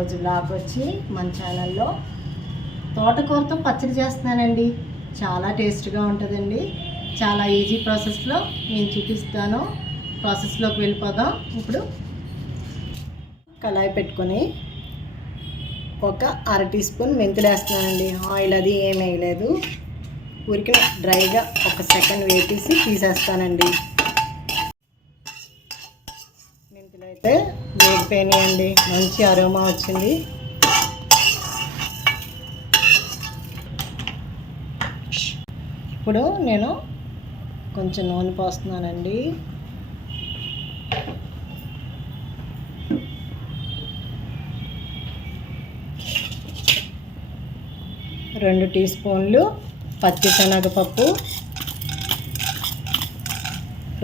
ఈరోజు బ్లాగ్ వచ్చి మన ఛానల్లో తోటకూరతో పచ్చడి చేస్తున్నానండి. చాలా టేస్ట్గా ఉంటుందండి. చాలా ఈజీ ప్రాసెస్లో నేను చూపిస్తాను. ప్రాసెస్లోకి వెళ్ళిపోదాం. ఇప్పుడు కళాయి పెట్టుకొని ఒక 1/2 టీ స్పూన్ మెంతులు వేస్తున్నానండి. ఆయిల్ అది ఏం వేయలేదు, ఊరికి డ్రైగా 1 సెకండ్ వేపేసి తీసేస్తానండి. మెంతులు అయితే వేగిపోయినాయండి, మంచి అరోమా వచ్చింది. ఇప్పుడు నేను కొంచెం నూనె పోస్తున్నానండి. రెండు టీ స్పూన్లు పచ్చిశనగపప్పు,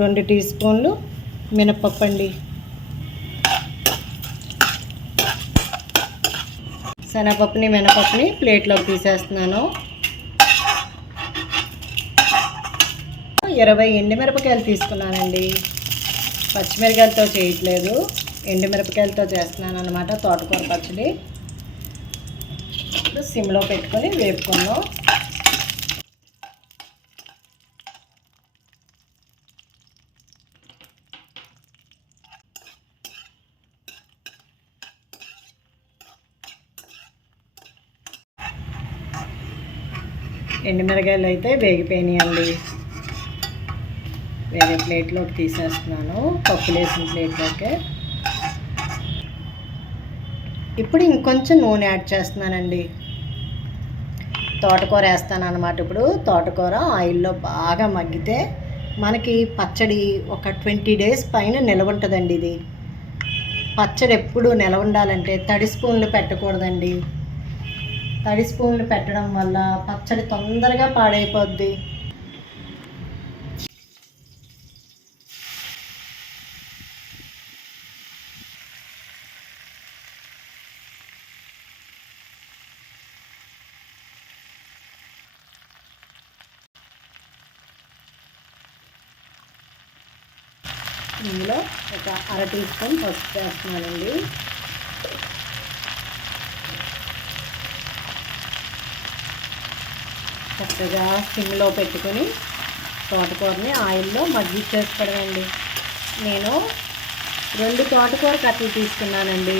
2 టీ స్పూన్లు మినపప్పు అండి. శనగపప్పుని మినపప్పుని ప్లేట్లోకి తీసేస్తున్నాను. 20 ఎండుమిరపకాయలు తీసుకున్నానండి. పచ్చిమిరపకాయలతో చేయట్లేదు, ఎండుమిరపకాయలతో చేస్తున్నాను అన్నమాట తోటకూర పచ్చడి. ఇప్పుడు సిమ్లో పెట్టుకొని వేపుకుందాం. ఎండుమిరకాయలు అయితే వేగిపోయినాయండి. వేరే ప్లేట్లోకి తీసేస్తున్నాను, పప్పులు వేసిన ప్లేట్లోకి. ఇప్పుడు ఇంకొంచెం నూనె యాడ్ చేస్తున్నానండి. తోటకూర వేస్తాను అన్నమాట. ఇప్పుడు తోటకూర ఆయిల్లో బాగా మగ్గితే మనకి పచ్చడి ఒక 20 డేస్ పైన నిలవ ఉంటుందండి. ఇది పచ్చడి ఎప్పుడు నిలవ ఉండాలంటే తడి స్పూన్లు పెట్టకూడదండి. తడి స్పూన్లు పెట్టడం వల్ల పచ్చడి తొందరగా పాడైపోద్ది. ఇందులో ఒక 1/2 టీ స్పూన్ పసుపు వేస్తున్నానండి. చక్కగా సిమ్లో పెట్టుకొని తోటకూరని ఆయిల్లో మగ్గిచ్చేసుకోవడమండి. నేను 2 తోటకూర కట్టలు తీసుకున్నానండి.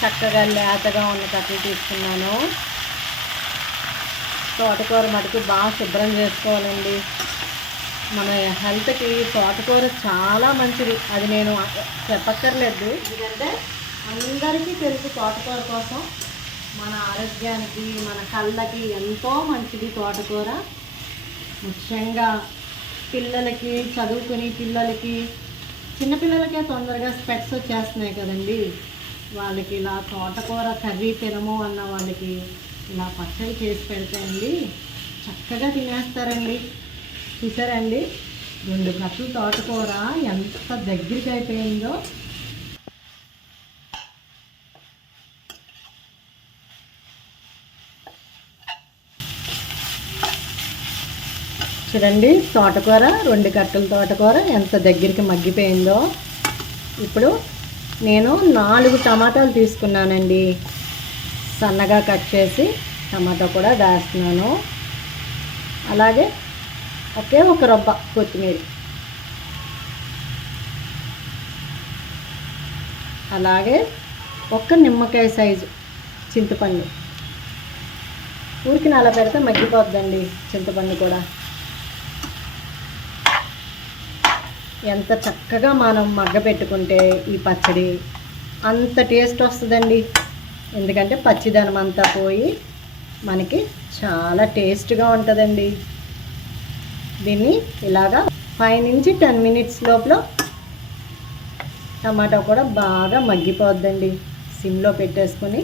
చక్కగా లేతగా ఉన్న కట్టలు తీసుకున్నాను. తోటకూర మటుకు బాగా శుభ్రం చేసుకోవాలండి. మన హెల్త్కి తోటకూర చాలా మంచిది, అది నేను చెప్పక్కర్లేదు. ఎందుకంటే అందరికీ తెలుసు తోటకూర కోసం మన ఆరోగ్యానికి, మన కళ్ళకి ఎంతో మంచిది తోటకూర. ముఖ్యంగా పిల్లలకి, చదువుకుని పిల్లలకి, చిన్నపిల్లలకే తొందరగా స్పెక్ట్స్ వచ్చేస్తున్నాయి కదండి. వాళ్ళకి ఇలా తోటకూర కర్రీ తినము అన్న వాళ్ళకి ఇలా పచ్చడి చేసి పెడతాయండి, చక్కగా తినేస్తారండి. చూసారండి, 2 కట్టలు తోటకూర ఎంత దగ్గరికి అయిపోయిందో. చూడండి, తోటకూర 2 కట్టల తోటకూర ఎంత దగ్గరికి మగ్గిపోయిందో. ఇప్పుడు నేను 4 టమాటాలు తీసుకున్నానండి. సన్నగా కట్ చేసి టమాటా కూడా వేస్తున్నాను. అలాగే ఒకే ఒక రొబ్బ కొత్తిమీర, అలాగే 1 నిమ్మకాయ సైజు చింతపండు. ఊరికి అలా పెడితే మగ్గిపోద్దండి చింతపండు కూడా. ఎంత చక్కగా మనం మగ్గపెట్టుకుంటే ఈ పచ్చడి అంత టేస్ట్ వస్తుందండి. ఎందుకంటే పచ్చిదనం అంతా పోయి మనకి చాలా టేస్ట్గా ఉంటుందండి. దీన్ని ఇలాగా 5 నుంచి 10 మినిట్స్ లోపల టమాటా కూడా బాగా మగ్గిపోద్దండి. సిమ్లో పెట్టేసుకొని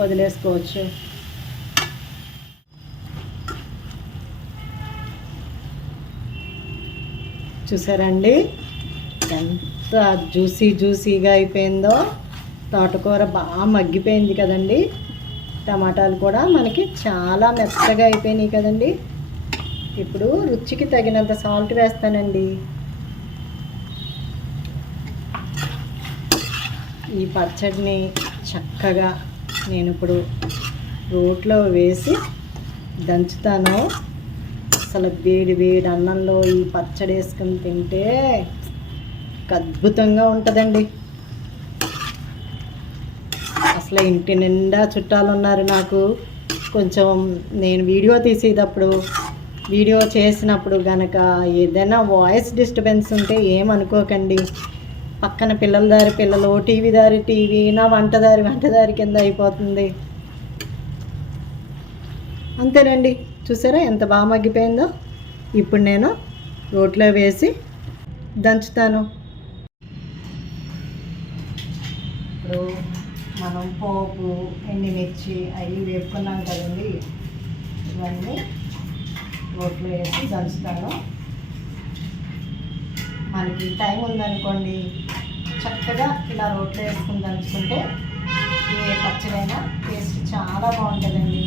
వదిలేసుకోవచ్చు. చూసారండి ఎంత జ్యూసీగా అయిపోయిందో. తోటకూర బాగా మగ్గిపోయింది కదండి. టమాటాలు కూడా మనకి చాలా మెత్తగా అయిపోయినాయి కదండి. ఇప్పుడు రుచికి తగినంత సాల్ట్ వేస్తానండి. ఈ పచ్చడిని చక్కగా నేను ఇప్పుడు రోట్లో వేసి దంచుతాను. అసలు వేడి వేడి అన్నంలో ఈ పచ్చడి వేసుకుని తింటే అద్భుతంగా ఉంటుందండి. అసలు ఇంటి నిండా చుట్టాలు ఉన్నారు నాకు. కొంచెం నేను వీడియో చేసినప్పుడు కనుక ఏదైనా వాయిస్ డిస్టర్బెన్స్ ఉంటే ఏమనుకోకండి. పక్కన పిల్లలు, టీవీ, నా వంటదారి కింద అయిపోతుంది. అంతేనండి, చూసారా ఎంత బాగా మగ్గిపోయిందో. ఇప్పుడు నేను రోట్లో వేసి దంచుతాను. ఇప్పుడు మనం పోపు, ఎండుమిర్చి అవి వేపుకున్నాం కదండి, ఇవన్నీ రోట్లో వేసి దంచుతాను. మనకి టైం ఉందనుకోండి, చక్కగా ఇలా రోట్లో వేసుకుని దంచుకుంటే ఏ పచ్చడైనా టేస్ట్ చాలా బాగుంటుందండి.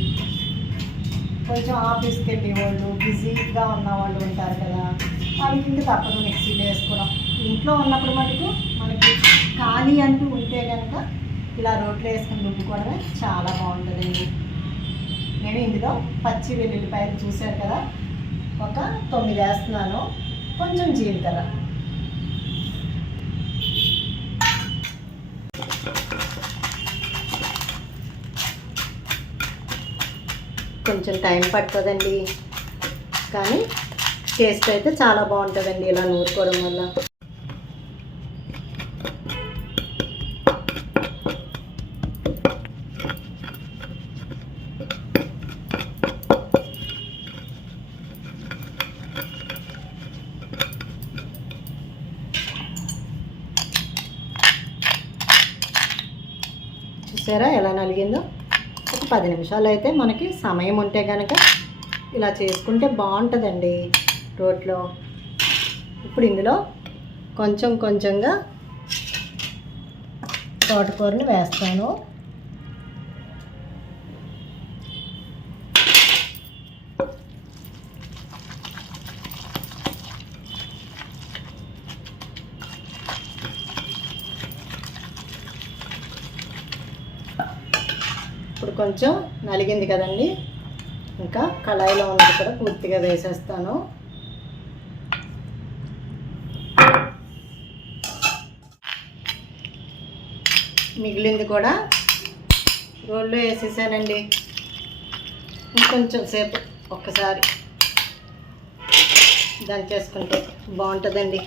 కొంచెం ఆఫీస్కి వెళ్ళే వాళ్ళు, బిజీగా ఉన్న వాళ్ళు ఉంటారు కదా, వాళ్ళకి ఇంక తప్పదు మిక్సీలో వేసుకోవడం. ఇంట్లో ఉన్నప్పుడు మటుకు మనకి ఖాళీ అంటూ ఉంటే కనుక ఇలా రోట్లో వేసుకుని రుబ్బుకోవడమే చాలా బాగుంటుందండి. నేను ఇందులో పచ్చి వెల్లుల్లిపాయలు చూశారు కదా, ఒక 9 వేస్తున్నాను. కొంచెం జీలకర్ర, కొంచెం టైం పడుతుందండి, కానీ టేస్ట్ అయితే చాలా బాగుంటుందండి ఇలా నూరుకోవడం వల్ల. చూసారా ఎలా నలిగిందో? ఒక 10 నిమిషాలు అయితే మనకి సమయం ఉంటే కనుక ఇలా చేసుకుంటే బాగుంటుందండి రోట్లో. ఇప్పుడు ఇందులో కొంచెంగా తోటకూరని వేస్తాను. ఇప్పుడు కొంచెం నలిగింది కదండి, ఇంకా కళాయిలో ఉన్నది కూడా పూర్తిగా వేసేస్తాను. మిగిలింది కూడా రోల్లో వేసేసానండి. ఇంకొంచెం సేపు ఒక్కసారి దంచేసుకుంటే బాగుంటుందండి.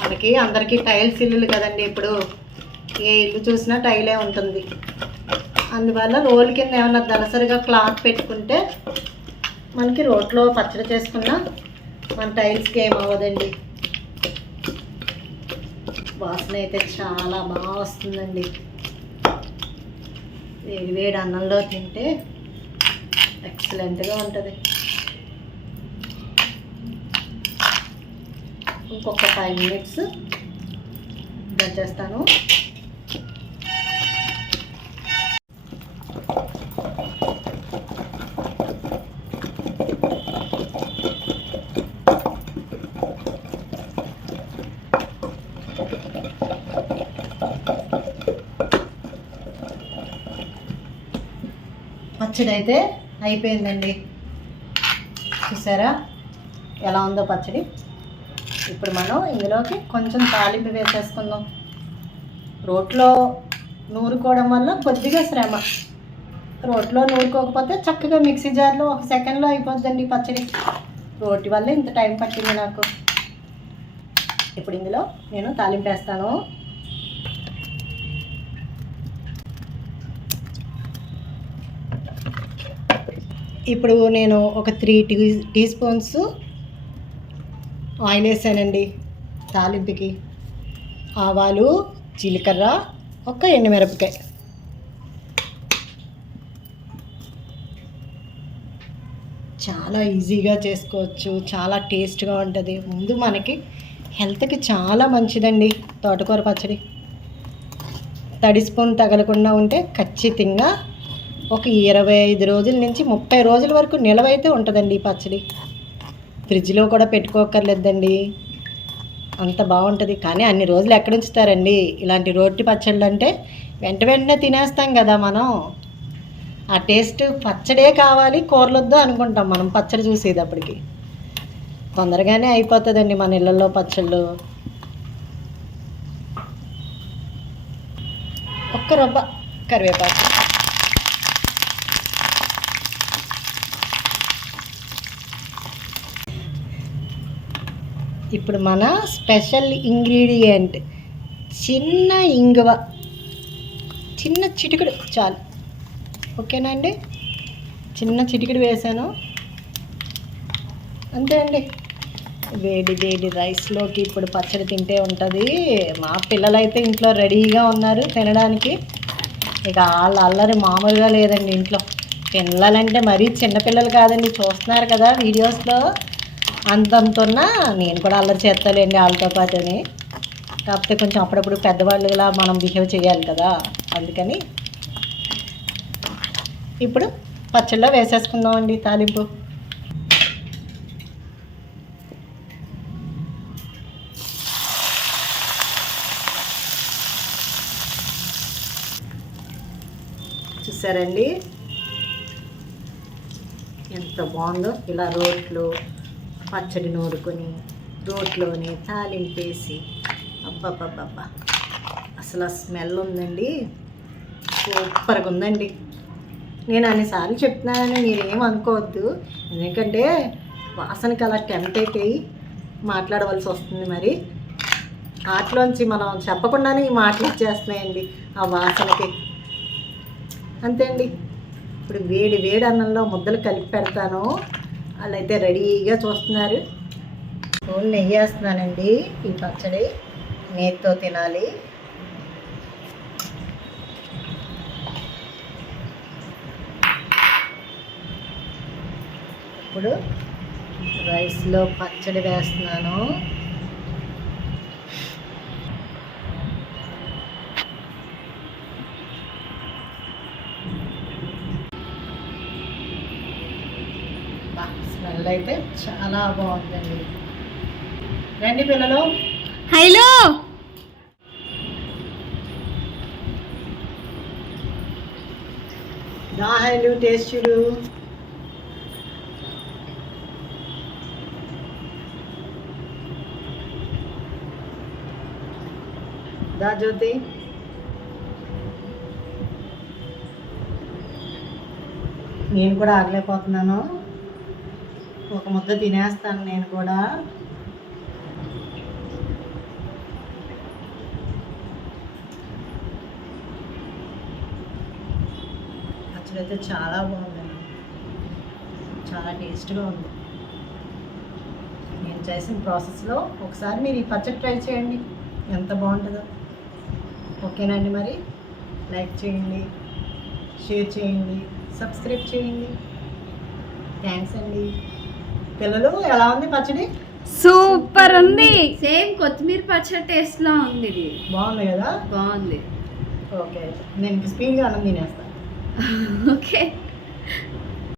మనకి అందరికీ టైల్స్ ఇల్లులు కదండి, ఇప్పుడు ఏ ఇల్లు చూసినా టైలే ఉంటుంది. అందువల్ల రోల్ కింద ఏమన్నా దళసరిగా క్లాత్ పెట్టుకుంటే మనకి రోట్లో పచ్చడి చేసుకున్నా మన టైల్స్కి ఏమవ్వదండి. వాసన అయితే చాలా బాగా వస్తుందండి. వేడి అన్నంలో తింటే ఎక్సలెంట్గా ఉంటుంది. ఇంకొక 5 మినిట్స్ దంచేస్తాను. పచ్చడి అయితే అయిపోయిందండి. చూసారా ఎలా ఉందో పచ్చడి? ఇప్పుడు మనం ఇందులోకి కొంచెం తాలింపు వేసేసుకుందాం. రోట్లో నూరుకోవడం వల్ల కొద్దిగా శ్రమ. రోట్లో నూరుకోకపోతే చక్కగా మిక్సీ జార్లో 1 సెకండ్లో అయిపోద్దండి పచ్చడి. రోటి వల్ల ఇంత టైం పట్టింది నాకు. ఇప్పుడు ఇందులో నేను తాలింపు వేస్తాను. ఇప్పుడు నేను ఒక 3 టీ స్పూన్స్ ఆయిల్ వేసానండి తాలింపుకి. ఆవాలు, జీలకర్ర, ఒక ఎండుమిరపకాయ. చాలా ఈజీగా చేసుకోవచ్చు, చాలా టేస్ట్గా ఉంటుంది. ముందు మనకి హెల్త్కి చాలా మంచిదండి తోటకూర పచ్చడి. తడి స్పూన్ తగలకుండా ఉంటే ఖచ్చితంగా ఒక 25 రోజుల నుంచి 30 రోజుల వరకు నిలవైతే ఉంటుందండి ఈ పచ్చడి. ఫ్రిడ్జ్లో కూడా పెట్టుకోకర్లేదండి. అంత బాగుంటుంది. కానీ అన్ని రోజులు ఎక్కడ ఉంచుతారండి ఇలాంటి రోటి పచ్చళ్ళు అంటే వెంటనే తినేస్తాం కదా మనం. ఆ టేస్ట్ పచ్చడే కావాలి, కూరలొద్దు అనుకుంటాం మనం పచ్చడి చూసేటప్పటికి. తొందరగానే అయిపోతుందండి మన ఇళ్ళల్లో పచ్చళ్ళు. ఒక్క రవ్వ కరివేపాకు, ఇప్పుడు మన స్పెషల్ ఇంగ్రీడియంట్ చిన్న ఇంగువ, చిన్న చిటికెడు చాలు. ఓకేనా అండి, చిన్న చిటికెడు వేసాను అంతే అండి. వేడి వేడి రైస్లోకి ఇప్పుడు పచ్చడి తింటే ఉంటుంది. మా పిల్లలైతే ఇంట్లో రెడీగా ఉన్నారు తినడానికి. ఇక వాళ్ళ అల్లరి మామూలుగా లేదండి ఇంట్లో. పిల్లలంటే మరీ చిన్నపిల్లలు కాదండి, చూస్తున్నారు కదా వీడియోస్లో. అంతంతున్నా నేను కూడా అల్లరి చేస్తాలేండి వాళ్ళతో పాటుని. కాకపోతే కొంచెం అప్పుడప్పుడు పెద్దవాళ్ళులా మనం బిహేవ్ చేయాలి కదా, అందుకని. ఇప్పుడు పచ్చళ్ళలో వేసేసుకుందామండి తాలింపు. చూసారండి ఎంత బాగుందో. ఇలా రోట్లో పచ్చడి నూరుకొని రోట్లోని తాలింపేసి అబ్బబ్బబ్బబ్బా అసలు స్మెల్ ఉందండి, సూపర్గా ఉందండి. నేను అన్నిసార్లు చెప్తున్నానని మీరేమనుకోవద్దు, ఎందుకంటే వాసనకి అలా టెంప్ట్ అయిపోయి మాట్లాడవలసి వస్తుంది. మరి వాటిలోంచి మనం చెప్పకుండానే ఈ మాటలు వచ్చేస్తున్నాయండి ఆ వాసనకి. అంతే అండి. ఇప్పుడు వేడి వేడి అన్నంలో ముద్దలు కలిపి పెడతాను. వాళ్ళైతే రెడీగా చూస్తున్నారు. స్పూన్ నెయ్యి వేస్తున్నానండి. ఈ పచ్చడి నెయ్యితో తినాలి. ఇప్పుడు రైస్లో పచ్చడి వేస్తున్నాను. స్మెల్ అయితే చాలా బాగుందండి. రండి పిల్లలు. హలో హైలు టేస్ట్ చూడు. దా జ్యోతి. నేను కూడా ఆగలేకపోతున్నాను, ఒక ముద్ద తినేస్తాను నేను కూడా. పచ్చడి అయితే చాలా బాగుందండి, చాలా టేస్ట్గా ఉంది. నేను చేసిన ప్రాసెస్లో ఒకసారి మీరు ఈ పచ్చడి ట్రై చేయండి, ఎంత బాగుంటుందో. ఓకేనండి, మరి లైక్ చేయండి, షేర్ చేయండి, సబ్స్క్రైబ్ చేయండి. థ్యాంక్స్ అండి. పిల్లలు ఎలా ఉంది పచ్చడి? సూపర్ ఉంది. సేమ్ కొత్తిమీర పచ్చడి టేస్ట్ లా ఉంది. ఇది బాగుంది కదా? బాగుంది. ఓకే, నేను స్పీడ్గా అన్నం తినేస్తాను. ఓకే.